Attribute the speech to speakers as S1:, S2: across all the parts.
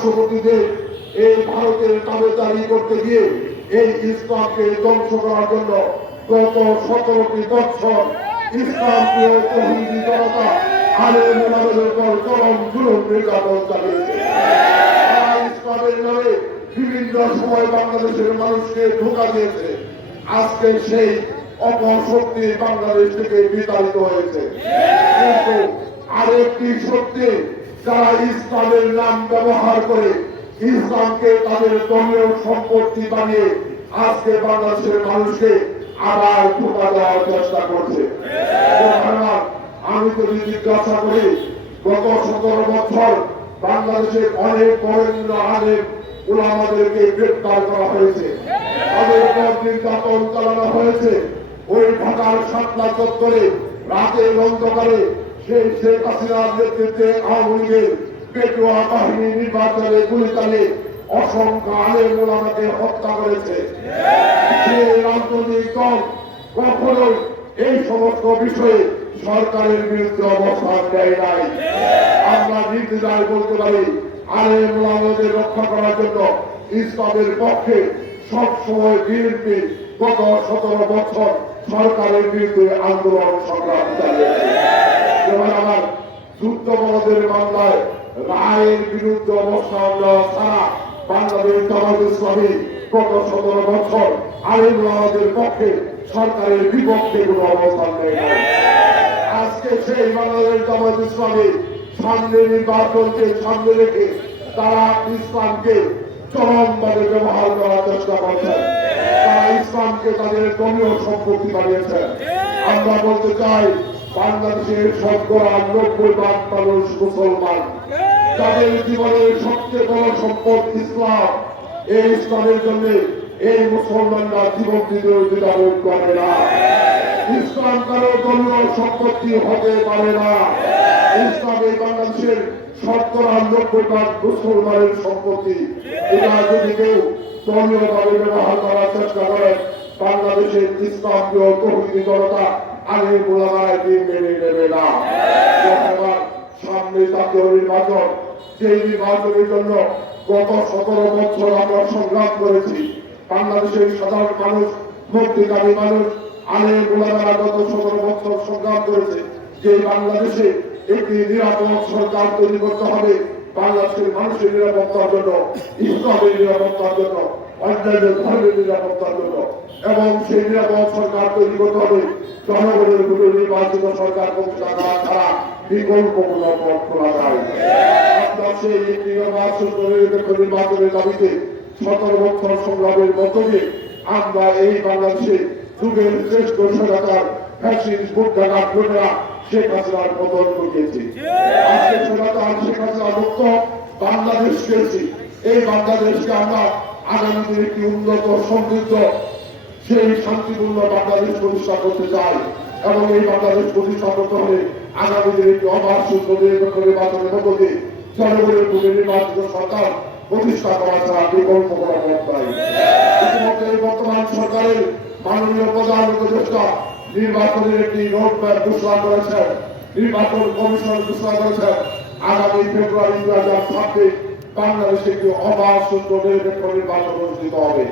S1: পার্শ্ববর্তীদের এই ভারতের তাবেদারি করতে গিয়ে এই ইসলামকে ধ্বংস করার জন্য গত সতেরোটি বছর তহিদি জনতা চরম নির্যাতন চালিয়েছে। ইসলামের নামে বিভিন্ন সময় বাংলাদেশের মানুষকে ধোকা দিয়েছে। আজকে সেই অপশক্তি বাংলাদেশ থেকে বিতাড়িত হয়েছে। কিন্তু আরেকটি শক্তি যারা ইসলামের নাম ব্যবহার করে ইসলামকে তাদের ধর্মীয় সম্পত্তি বানিয়ে আজকে বাংলাদেশের মানুষকে আবার ধোকা দেওয়ার চেষ্টা করছে। আমি যদি জিজ্ঞাসা করি, গত সতেরো বছর বাংলাদেশের অনেক বরেণ্য আলেম ওলামাদেরকে গ্রেপ্তার করা হয়েছে। তাদের উপর নির্যাতন চালানো হয়েছে। ওই ঢাকার সাতলা চত্বরে রাতের অন্ধকারে সেই শেখ হাসিনার নেতৃত্বে আওয়ামী পেটুয়া বাহিনী নির্বাচনে গুলিতালে অসংখ্য আলেম ওলামাকে হত্যা করেছে। রাজনৈতিক দল কখনোই এই সমস্ত বিষয়ে সরকারের বিরুদ্ধে অবস্থান দেয় নাই। আমরা নির্দ্বিধায় বলতে পারি, আলেম ওলামাদের রক্ষা করার জন্য ইসলামের পক্ষে সব সময় বিএনপি গত সতেরো বছর সরকারের বিরুদ্ধে আন্দোলন সংগ্রাম চালিয়েছে। যেমন আমার যুদ্ধবলদের মামলায় রায়ের বিরুদ্ধে অবস্থান নেওয়া ছাড়া বাংলাদেশ জামাত ইসলামী গত সতেরো বছর আলিম ওলামাদের পক্ষে সরকারের বিপক্ষে কোনো অবস্থান নেই। আজকে সেই বাংলাদেশ জামাত ইসলামী সামনে নির্বাচনকে সামনে রেখে তারা ইসলামকে চরমভাবে ব্যবহার করার চেষ্টা করছেন। তারা ইসলামকে তাদের দলীয় সম্পত্তি বানিয়েছেন। আমরা বলতে চাই বাংলাদেশের শতকরা নব্বই ভাগ মানুষ মুসলমান। তাদের জীবনের সবচেয়ে বড় সম্পদ ইসলাম। এই ইসলামের জন্য এই মুসলমানরা জীবন দিতেও দ্বিধাবোধ করে না। ইসলাম কারও দলীয় সম্পত্তি হতে পারে না। ইসলাম এই বাংলাদেশের শতকরা নব্বই ভাগ মুসলমানের সম্পত্তি। এটা যদি কেউ দলীয় ভাবে ব্যবহার করার চেষ্টা করেন বাংলাদেশের ইসলাম প্রিয় জনতা আগে বোলামায় মেনে নেবে না। সামনে জাতীয় নির্বাচন সেই নির্বাচনের জন্য গত সতেরো বছর আমরা সংগ্রাম করেছি, বাংলাদেশের সাধারণ মানুষ মুক্তিকামী মানুষ আলে গোলামেরা গত সতেরো বছর সংগ্রাম করেছে, যে বাংলাদেশে একটি নিরাপদ সরকার তৈরি করতে হবে, বাংলাদেশের মানুষের নিরাপত্তার জন্য, ইসলামের নিরাপত্তার জন্য অন্যান্য ধর্মের নিরাপত্তার জন্য। এবং সেই নিরাপদ সরকার তৈরি করতে হবে। জনগণের ভোটে নির্বাচিত সরকার প্রতিষ্ঠা করা ছাড়া বিকল্প কোনো পথ খোলা যায় আজকে বাংলাদেশ পেয়েছি। এই বাংলাদেশকে আমরা আগামী একটি উন্নত, সমৃদ্ধ, সেই শান্তিপূর্ণ বাংলাদেশ প্রতিষ্ঠা করতে চাই এবং এই বাংলাদেশ প্রতিষ্ঠা করতে হলে আগামী দিনে একটি অবাধ নিরপেক্ষ নির্বাচনের মধ্য জনগণের ভূমি নির্বাচিত সরকার প্রতিষ্ঠা করা ছাড়া বিকল্প করা পথ নাই। ইতিমধ্যে এই বর্তমান সরকারের মাননীয় প্রধান উপদেষ্টা নির্বাচনের একটি রোড ম্যাপ ঘোষণা করেছেন। নির্বাচন কমিশন ঘোষণা করেছেন। আগামী ফেব্রুয়ারি দু হাজার ছাব্বিশ বাংলাদেশে একটি অবাধ নিরপেক্ষ নির্বাচন অনুষ্ঠিত হবে।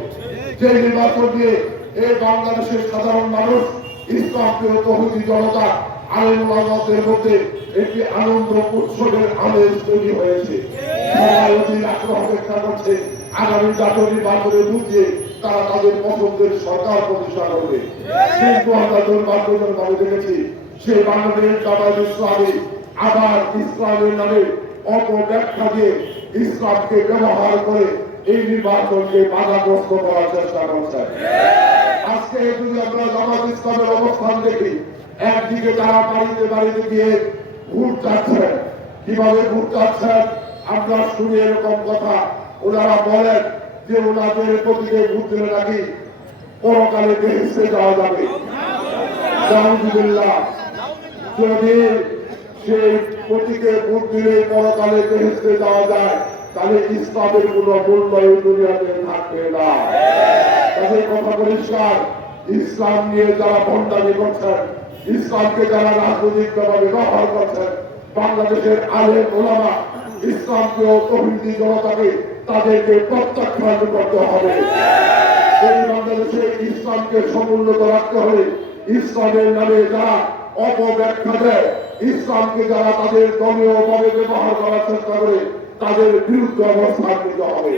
S1: যে নির্বাচন দিয়ে এই বাংলাদেশের সাধারণ মানুষ ইসলাম প্রিয় তহুদি জনতা, আলেম ওলামাদের মধ্যে একটি আনন্দ উৎসবের আমেজ তৈরি হয়েছে। আগামী জাতীয় বুঝিয়ে তারা তাদের পছন্দের সরকার প্রতিষ্ঠা করবে। আমরা দেখেছি, সেই আবার ইসলামের নামে অপব্যাখ্যা দিয়ে ইসলামকে ব্যবহার করে এই নির্বাচনকে বাধাগ্রস্ত করার চেষ্টা করছে। আজকে যদি আমরা জামাত ইসলামের অবস্থান দেখি। একদিকে তারা বাড়িতে বাড়িতে গিয়ে ভোট চাচ্ছেন কীভাবে ভোট চাচ্ছেন আমরা শুনি এরকম কথা। ওনারা বলেন যে ওনাদের প্রতিকে ভোট দিলে নাকি পরকালে বেহেস্তে যাওয়া যাবে। যদি সেই প্রতীকে দিলে পরকালে বেহেস্তে যাওয়া যায়। তাহলে ইসলামের কোনো মূল্য দুনিয়াতে থাকবে না। তাদের কথা পরিষ্কার ইসলাম নিয়ে যারা ভণ্ডামি করছেন, ইসলামকে যারা রাজনৈতিক ভাবে ব্যবহার করছেন, বাংলাদেশের আলেম ওলামা ইসলামপ্রিয় তহিদি জনতাকে তাদেরকে প্রত্যাখ্যান করতে হবে। এই বাংলাদেশে ইসলামকে সমুন্নত রাখতে হবে ইসলামের নামে যারা অপব্যাখ্যা দেয় ইসলামকে যারা তাদের দলীয় ভাবে ব্যবহার করার চেষ্টা করে, তাদের বিরুদ্ধে অবস্থান নিতে হবে।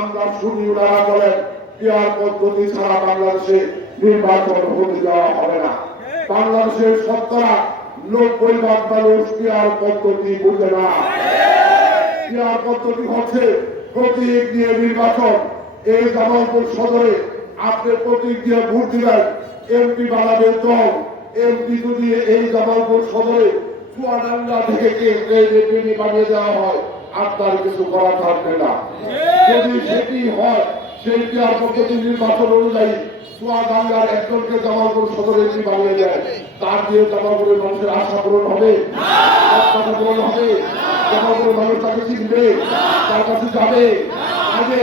S1: আমরা শুনি ওনারা বলেন পিয়ার পদ্ধতি ছাড়া বাংলাদেশে নির্বাচন হতে দেওয়া হবে না। বাংলাদেশের শতকরা নব্বই ভাগ মানুষ পিয়ার পদ্ধতি বুঝে না। পিয়ার পদ্ধতি হচ্ছে প্রতীক দিয়ে নির্বাচন। এই জামালপুর সদরে আপনি প্রতীক দিয়ে ভোট দিবেন এমপি বানাবেন দল। এমপি যদি এই জামালপুর থেকে দেওয়া হয় আপনার কিছু করা থাকবে না। যদি সেটি হয় পিয়ার পদ্ধতি নির্বাচন অনুযায়ী একজনকে জামালপুর বানিয়ে দেয় তার দিয়ে জামালপুরের মানুষের আশা পূরণ হবে আশা পূরণ হবে, জামালপুরের মানুষ তাকে চিনবে, তার কাছে যাবে। আগে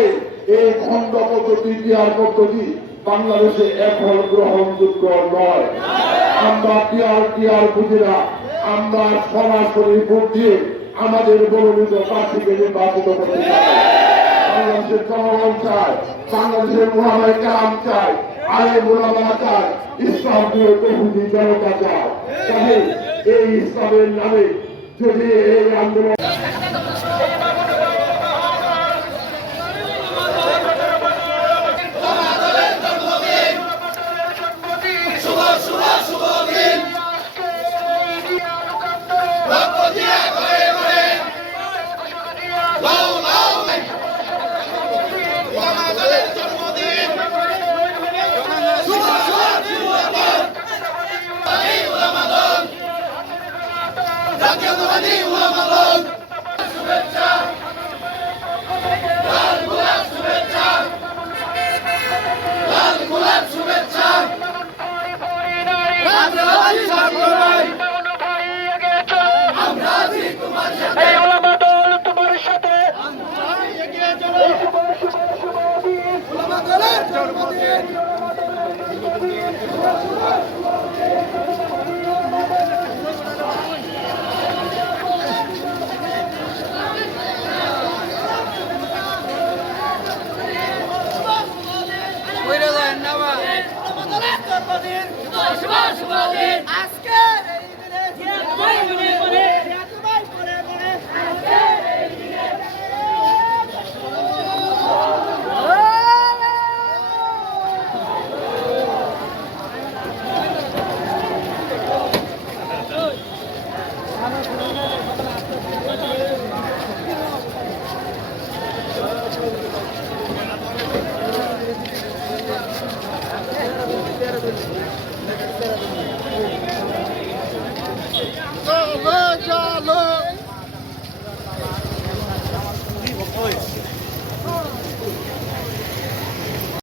S1: এই খণ্ড পদ্ধতি, পিয়ার পদ্ধতি বাংলাদেশে এখন গ্রহণযোগ্য নয়। আমরা পিয়াল পিয়াল বুঝি না আমরা সরাসরি ভোট দিয়ে আমাদের গৌরবিত প্রার্থীকে নির্বাচিত করতে বাংলাদেশের জনগণ চায়, বাংলাদেশের মোহামের কাম চায় আলে মোলামা চায় ইসলাম দিয়ে বহুদিন জনতা চায়। এই ইসলামের নামে যদি এই আন্দোলন
S2: Raninho! শুভ দিন। শুভ শুভ দিন। আজকে